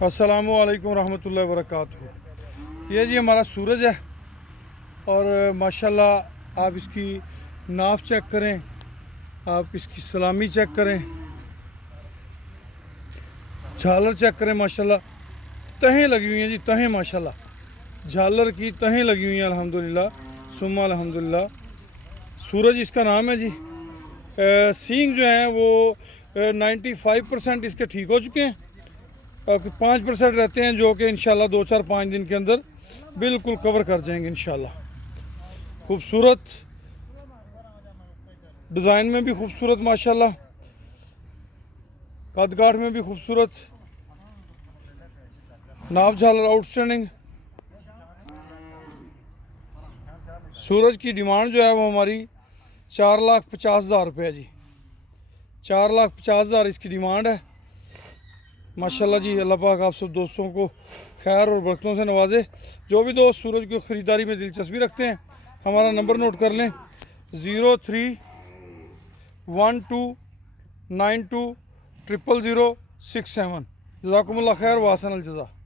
अस्सलामु अलैकुम रहमतुल्लाहि व बरकातुहू। ये जी हमारा सूरज है और माशाल्लाह आप इसकी नाफ चेक करें, आप इसकी सलामी चेक करें, झालर चेक करें। माशाल्लाह तहें लगी हुई हैं जी, तहें माशाल्लाह झालर की तहें लगी हुई हैं। अल्हम्दुलिल्लाह सुम्मा अल्हम्दुलिल्लाह। सूरज इसका नाम है जी। सींग जो हैं वो 95% इसके ठीक हो चुके हैं। 5% रहते हैं जो कि इंशाल्लाह 2-4-5 दिन के अंदर बिल्कुल कवर कर जाएंगे इंशाल्लाह। खूबसूरत डिज़ाइन में भी खूबसूरत माशाल्लाह, कदकाठ में भी खूबसूरत, नाव झालर आउटस्टैंडिंग। सूरज की डिमांड जो है वो हमारी 4,50,000 रुपये है जी। 4,50,000 इसकी डिमांड है। माशाल्लाह जी, अल्लाह पाक आप सब दोस्तों को खैर और बरकतों से नवाजे। जो भी दोस्त सूरज की ख़रीदारी में दिलचस्पी रखते हैं हमारा नंबर नोट कर लें 031292000067। जज़ाकुमुल्लाह खैर वासन अल जज़ा।